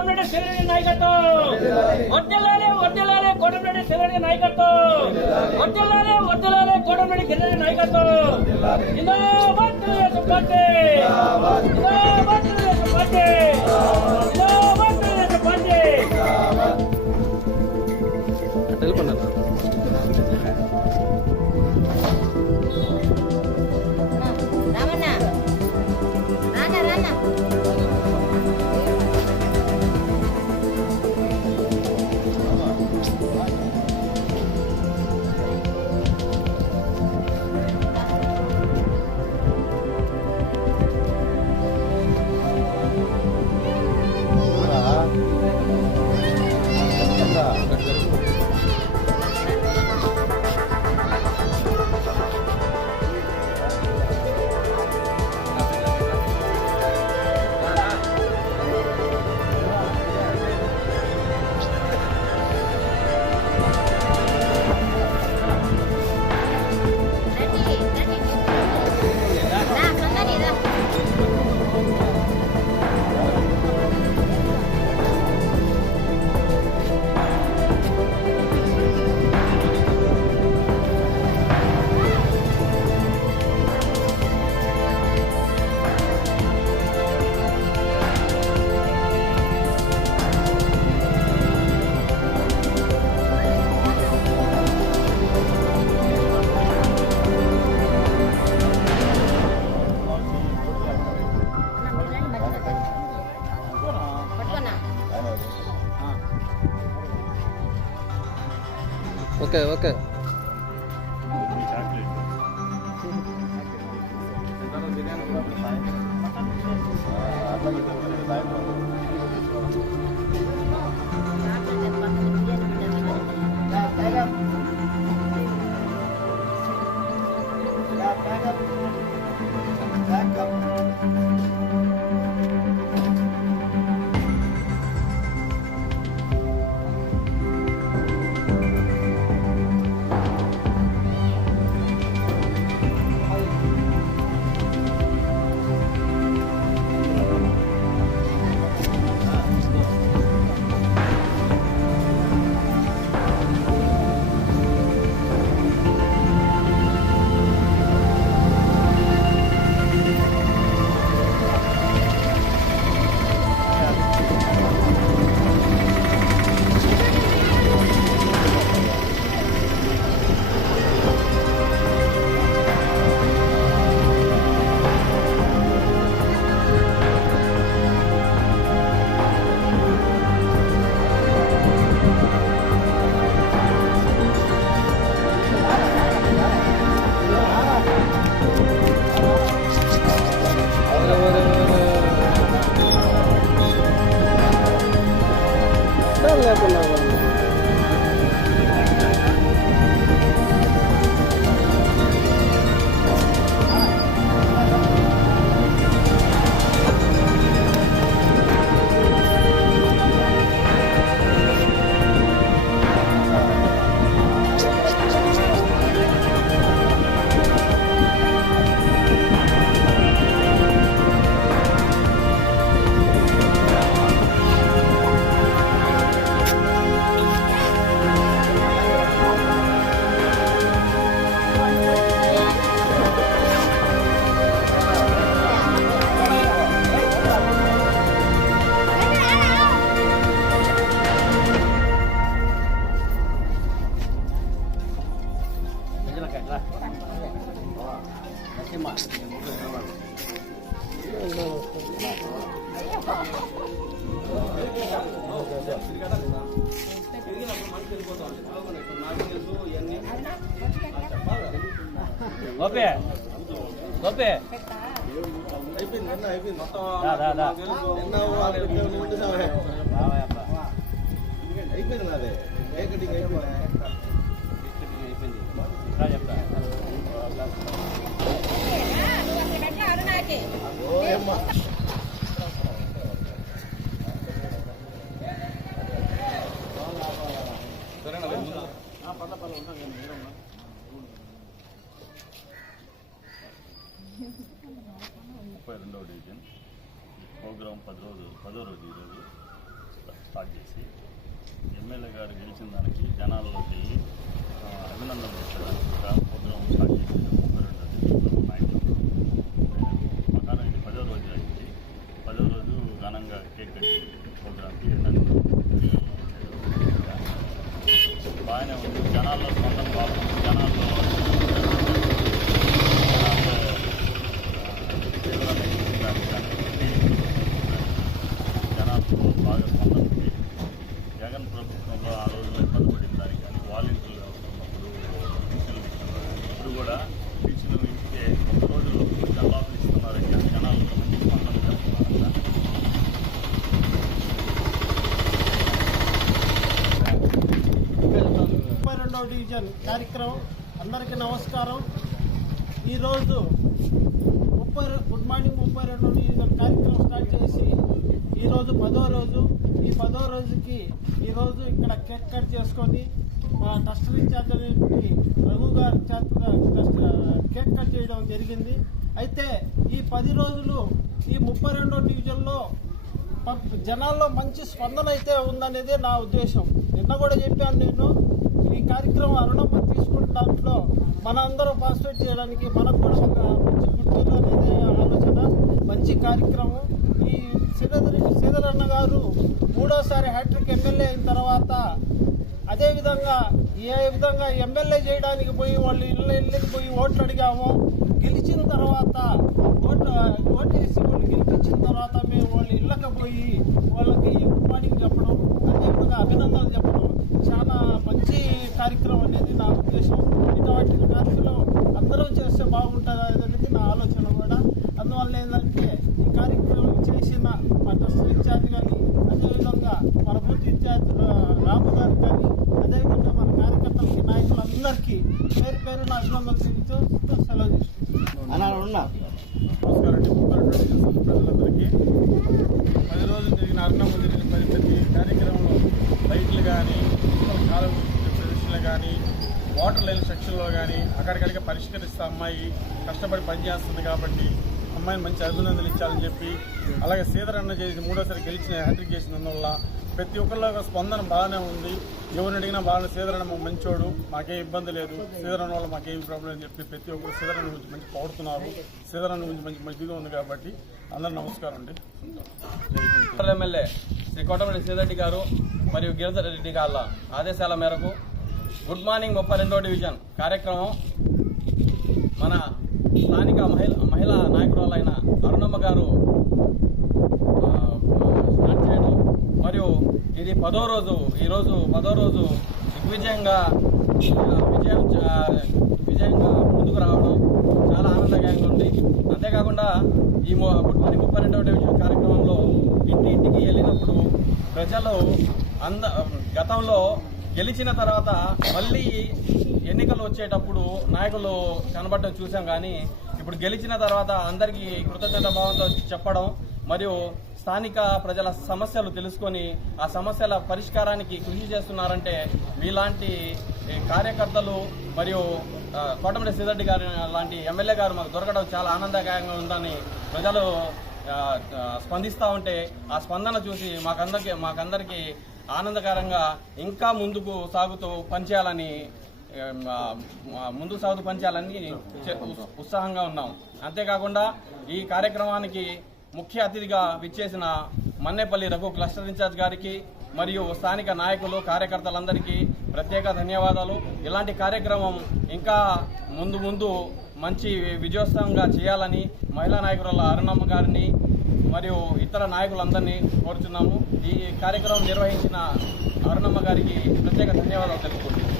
కోటమిరెడ్డి శ్రీరెడ్డి నాయకత్వం వర్ధిల్లాలి వర్ధిల్లాలి కోటమిరెడ్డి శ్రీరెడ్డి నాయకత్వం వర్ధిల్లాలి వర్ధిల్లాలి కోటమిరెడ్డి గిరిరెడ్డి నాయకత్వం జిందాబాద్ తెలుగుదేశం పార్టీ జిందాబాద్ తెలుగుదేశం పార్టీ జిందాబాద్ తెలుగుదేశం పార్టీ తెలుపన్నారు ఓకే ఓకే గోపే గోపే అయిపోయింది నాదే ఏ కటింగ్ అయిపోయింది చెప్తా డివిజన్ ప్రోగ్రామ్ 10వ రోజు ఈరోజు స్టార్ట్ చేసి ఎమ్మెల్యే గారు గెలిచిన దానికి జనాల్లోకి అభినందనలు వచ్చేదానికి ప్రోగ్రామ్ స్టార్ట్ చేసి 32 నాయకులు ప్రకారం ఇది 10వ రోజు అయింది. 10వ రోజు ఘనంగా కేక్ కటింగ్ ప్రోగ్రామ్కి బాగానే ఉంది. జనాల్లో స్పందన బాగుంది. జనాల్లో జనాలకు బాగా స్పందన ఉంది. జగన్ ప్రభుత్వంలో ఆ రోజుల్లో ఇబ్బంది పడిన దానికి కానీ వాలంటీర్లు ఉన్నప్పుడు పింఛన్లు ఇస్తున్నారు. ఇప్పుడు కూడా పింఛన్లు ఇస్తే 1 రోజుల్లో జల్లాపులు ఇస్తున్నారు. జనాలకు మంచి స్పందన జరుగుతున్నారు. 32వ డివిజన్ కార్యక్రమం. అందరికీ నమస్కారం. ఈరోజు గుడ్ మార్నింగ్ 32వ డివిజన్ కార్యక్రమం స్టార్ట్ చేసి ఈరోజు 10వ రోజు. ఈ 10వ రోజుకి ఈరోజు ఇక్కడ కేక్ కట్ చేసుకొని మా ట్రస్ట్ ఇన్ఛార్జ్ అనేటువంటి రఘు గారి చేతుగా కేక్ కట్ చేయడం జరిగింది. అయితే ఈ 10 రోజులు ఈ 32వ డివిజన్లో జనాల్లో మంచి స్పందన అయితే ఉందనేదే నా ఉద్దేశం. నిన్న కూడా చెప్పాను నేను, ఈ కార్యక్రమం అరుణమ్మ తీసుకున్న దాంట్లో మన అందరూ పార్టిసిపేట్ చేయడానికి మనకు కూడా ఒక మంచి గుర్తులు అనేది ఆలోచన. మంచి కార్యక్రమం. ఈ శ్రీధరన్న గారు 3వసారి హ్యాట్రిక్ ఎమ్మెల్యే అయిన తర్వాత అదేవిధంగా ఏ విధంగా ఎమ్మెల్యే చేయడానికి పోయి వాళ్ళు ఇళ్ళకి పోయి ఓట్లు అడిగామో, గెలిచిన తర్వాత ఓటేసి వాళ్ళు గెలిపించిన తర్వాత మేము వాళ్ళ ఇళ్ళకి పోయి వాళ్ళకి గుడ్ మార్నింగ్ చెప్పడం, అదేవిధంగా అభినందనలు చెప్పడం చాలా మంచి కార్యక్రమం అనేది నా ఉద్దేశం. ఇటువంటి కార్యక్రమం అందరూ చేస్తే బాగుంటుంది అనేది నా ఆలోచన కూడా. అందువల్ల ఏంటంటే ఈ కార్యక్రమం చేసిన మా ట్రస్ట్ ఇన్ఛార్జ్ కానీ, అదేవిధంగా మన బూత్ ఇన్ఛార్జ్ రాము గారు కానీ, అదేవిధంగా మన కార్యకర్తలకి నాయకులందరికీ పేరు పేరున అభినందనలు తెలుపుతూ సెలవు తీసుకుంటున్నాను. నమస్కారం అండి. ప్రజలందరికీ 10 రోజులు జరిగిన అరుణమ్మ జరిగిన ప్రతి కార్యక్రమంలో లైట్లు కానీ, కాలం ప్రదర్శనలు కానీ, వాటర్ లైన్ సెక్షన్లో కానీ అక్కడికడిగా పరిష్కరిస్తే అమ్మాయి కష్టపడి పనిచేస్తుంది కాబట్టి అమ్మాయిని మంచి అభినందనలు ఇచ్చాలని చెప్పి, అలాగే శ్రీధరన్న చేసి 3వసారి గెలిచిన హ్యాట్రిక్ చేసినందువల్ల ప్రతి ఒక్కరిలో స్పందన బాగానే ఉంది. ఎవరిని అడిగినా బాగా శ్రీధరన్న మంచోడు, మాకేం ఇబ్బంది లేదు, శ్రీధరన్న వల్ల మాకేం ప్రాబ్లం అని చెప్పి ప్రతి ఒక్కరు శ్రీధరన్న గురించి మంచి పొగుడుతున్నారు. శ్రీధరన్న గురించి మంచిగా ఉంది కాబట్టి అందరూ నమస్కారం అండి. ఎమ్మెల్యే శ్రీ కోటమిరెడ్డి శ్రీధర్ గారు మరియు గిరిధర్ రెడ్డి గారి ఆదేశాల మేరకు గుడ్ మార్నింగ్ 32వ డివిజన్ కార్యక్రమం మన స్థానిక మహిళా నాయకురాలైన అరుణమ్మ గారు స్టార్ట్ చేయడం, మరియు ఇది 10వ రోజు. ఈరోజు 10వ రోజు విజయంగా ముందుకు రావడం చాలా ఆనందకరంగా ఉంది. అంతేకాకుండా ఈ గుడ్ మార్నింగ్ 32వ డివిజన్ కార్యక్రమంలో ఇంటింటికి వెళ్ళినప్పుడు ప్రజలు గతంలో గెలిచిన తర్వాత మళ్ళీ ఎన్నికలు వచ్చేటప్పుడు నాయకులు కనబడడం చూసాం. కానీ ఇప్పుడు గెలిచిన తర్వాత అందరికీ కృతజ్ఞత భావంతో చెప్పడం, మరియు స్థానిక ప్రజల సమస్యలు తెలుసుకొని ఆ సమస్యల పరిష్కారానికి కృషి చేస్తున్నారంటే మీలాంటి కార్యకర్తలు మరియు కోటమిరెడ్డి శ్రీధర్ గారి లాంటి ఎమ్మెల్యే గారు మాకు దొరకడం చాలా ఆనందకరంగా ఉందని ప్రజలు స్పందిస్తూ ఉంటే ఆ స్పందన చూసి మాకందరికీ ఆనందకరంగా ఇంకా ముందుకు సాగుతూ పనిచేయాలని ఉత్సాహంగా ఉన్నాం. అంతేకాకుండా ఈ కార్యక్రమానికి ముఖ్య అతిథిగా విచ్చేసిన మన్నేపల్లి రఘు క్లస్టర్ ఇన్ఛార్జ్ గారికి మరియు స్థానిక నాయకులు కార్యకర్తలందరికీ ప్రత్యేక ధన్యవాదాలు. ఇలాంటి కార్యక్రమం ఇంకా ముందు మంచి విజయోత్సవంగా చేయాలని మహిళా నాయకురాల అరుణమ్మ గారిని మరియు ఇతర నాయకులందరినీ కోరుచున్నాము. ఈ కార్యక్రమం నిర్వహించిన అరుణమ్మ గారికి ప్రత్యేక ధన్యవాదాలు తెలుపుకుంటున్నాను.